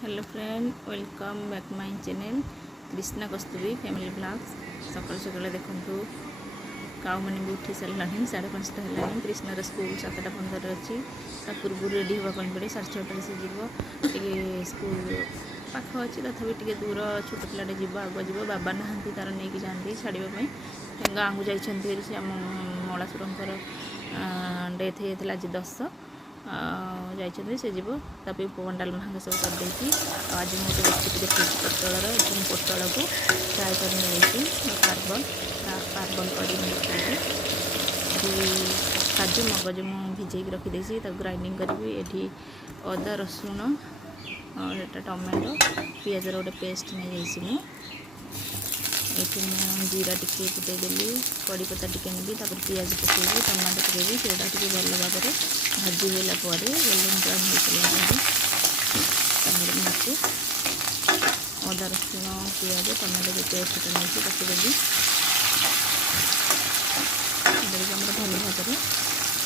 Hello friend, welcome back my channel Krishna Kasturi family blogs. सकाल सकाल देखु काउ मैंने भी उठी सारा 5:30 है। कृष्णार स्कूल 7:15 अच्छी पूर्व रेडी हाँपी पड़े 6:30 से जी स्कूल पाख अच्छी तथा टे दूर छोट पिलाटे जी आगे जी बाबा नहांती तार नहीं जाती छाड़ापी गाँव को जाइए से आम मलासुरंकर डेथ होता आज 10 जाइए से जीव तभी उपमंडल महंगा सब करदे। आज मुझे रेसिपी देखी पोटल पोटल को फ्राए कर कार्बन कर काजू मगज मुझे भिजेक रखीदे ग्राइंडिंग करी। ये अदा रसुण और टमाटो पियाजर गोटे पेस्ट नहीं जाइए। ये जीरा टिके फुटेदेली कड़ी पत्ता टिके नेबी पियाज पकेबी टमाटो पकेबी से भल भाव में भाजी होला गोल्डन ब्राउन हो अदा रसुण पियाज टमाटो जो पेस्ट नहीं पकेदेवी भल भाव में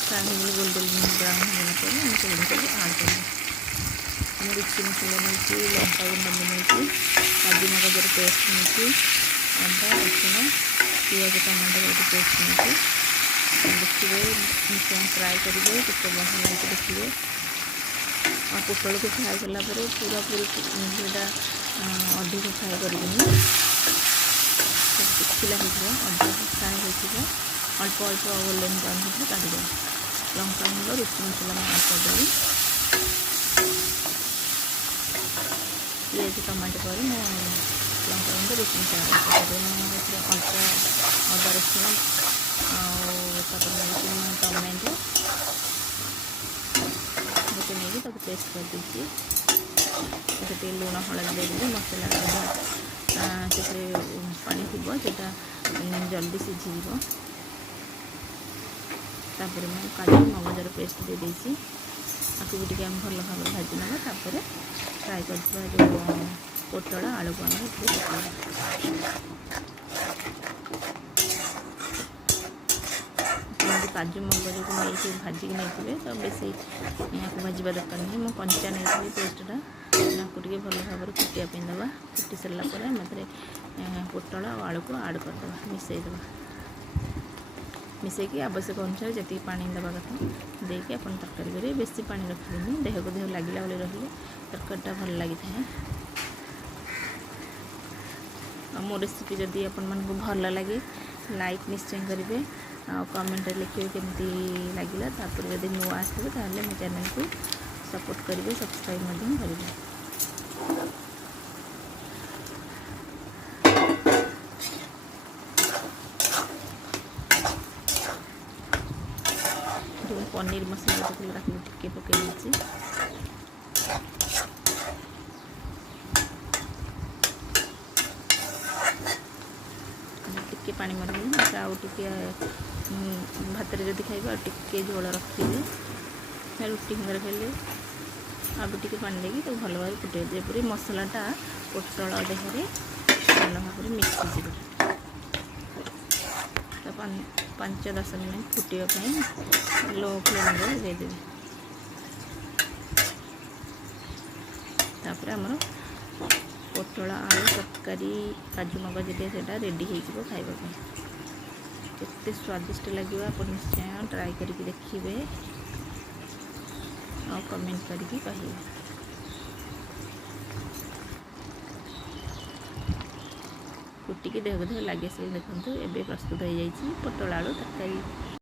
फ्राए हो गोल्डन ब्राउन होगा आड़ कर रुचि मसला नहीं लंका गुंड नहीं काजू मगजर पेस्ट नहीं अदा रसुण पियाज टमाटो गोटे पेस्ट नहीं देखिए फ्राए करेंगे केते भल लगे देखिए। और पोटल को फ्राए कलापर पूरा पूरी जोटा अधिक फ्राए करेंगे शुखिला होगा फ्राए हो अल्प अल्प गोल्डन ब्राउन हो काढ़ लंका गुंड रुचि मसला मैं ऐड करदेवी पियाज टमाटो पर लंका गुंड रुचि मसला अल्प अदा रसुण टमाटो गोटे नहीं पेस्ट कर दीजिए लुण हलदी देदेवी मसला से पानी थी जोटा जल्दी सीझी तापर मैं काजू मगजर पेस्ट दे देसी आपको भी टे भल भाव में भाजी ना फ्राए कर जो पोटल आलू को काजू मगज को नहीं भाजिक नहीं तो बेस यहाँ भाजवा दरकार नहीं मुझे कंचा नहीं पेस्टा टे भल भाव में फुटापी दवा फुटी सारापर पोटल और आलू को आड़ करदे मिसईदे मिसईकि आवश्यक अनुसार जी पानी दवा कथा देकी आप तरकारी करेंगे बेसी पानी रखिए देह को देह लगे वाले रही तरकारीटा भल लगी था। मो रेसिपी जदि आपण मानक भल लगे लाइक निश्चय करेंगे आ कमेंट लिखे केमती लगे तापर जब नुआ आसवे ताहले मो चैनल को सपोर्ट करेंगे सब्सक्राइब करेंगे। जो पनीर मसला टिके पकई टिके पानी मरगले आउ टे भात जदि खाइबा टिके झोल रखिए रुटी सागर खेले आगे टिके पानी देकी भल भाव फुटे जेपरी मसलाटा पोटल देहरे भल भाव में मिक्स तो 5-10 मिनट फुटापी लो फ्लेम देदेवी तापर आमर पोटल आलू तरकारी काजू मगज से रेडी हो खाइबा केते स्वादिष्ट लगे आप निश्चय ट्राई करके देखिए और कमेंट करके कहिए। फुटिकी देह को देह लगे से देखो एवं प्रस्तुत हो जाइए पोटल आलू तरकारी।